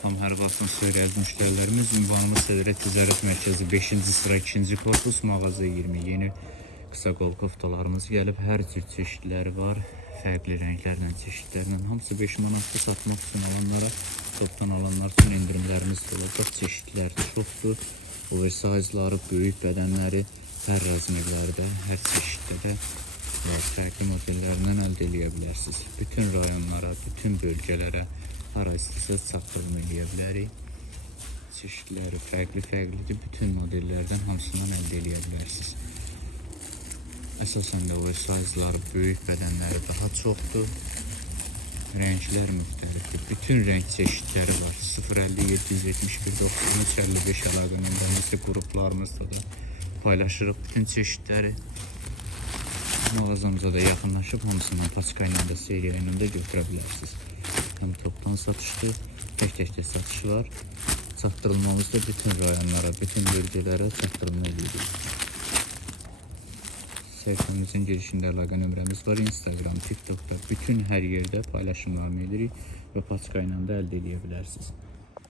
Tam hər vaxtın söyləyəz müştərilərimiz ünvanımız Sədrə Ticarət Mərkəzi 5-ci sıra 2-ci korpus mağaza 20 yeni qısa qol koftalarımız gəlib. Hər cür çeşidləri var. Fərqli rənglərlə, çeşidlərlə. Hamısı 5 manatda satmaq üçün alanlara, topdan alanlar üçün indirimlərimiz olacaq. Çeşidləri çoxdur. Oversize'ları, böyük bədənləri, hər rəzməklərdə, hər çeşiddə də fərqli modellərindən əldə edə bilərsiniz. Bütün rayonlara, bütün bölgələrə hara istəsəz çatdırım edə bilərik. Çeşidləri fərqli-fərqlidir. Bütün modellərdən hamısından əldə edə bilərsiniz. Əsasən də oversize'ları, böyük bədənləri daha çoxdur. Rənglər müxtəlifdir. Bütün rəng çeşidləri var. 050 771 93 55 əlaqə nömrəmizdə qruplarımızda da paylaşırıq bütün çeşidləri. Mağazamıza da yaxınlaşıb hamısından paçka ilə də seriya ilə də götürə bilərsiniz. Həm topdan satışdır, tək-tək də satış var. Çatdırılmamız da bütün rayonlara, bütün bölgələrə çatdırılma edirik. Səhifəmizin girişində əlaqə nömrəmiz var. Instagram, TikTokda bütün hər yerdə paylaşımlarını edirik və paçka ilə də əldə edə bilərsiniz.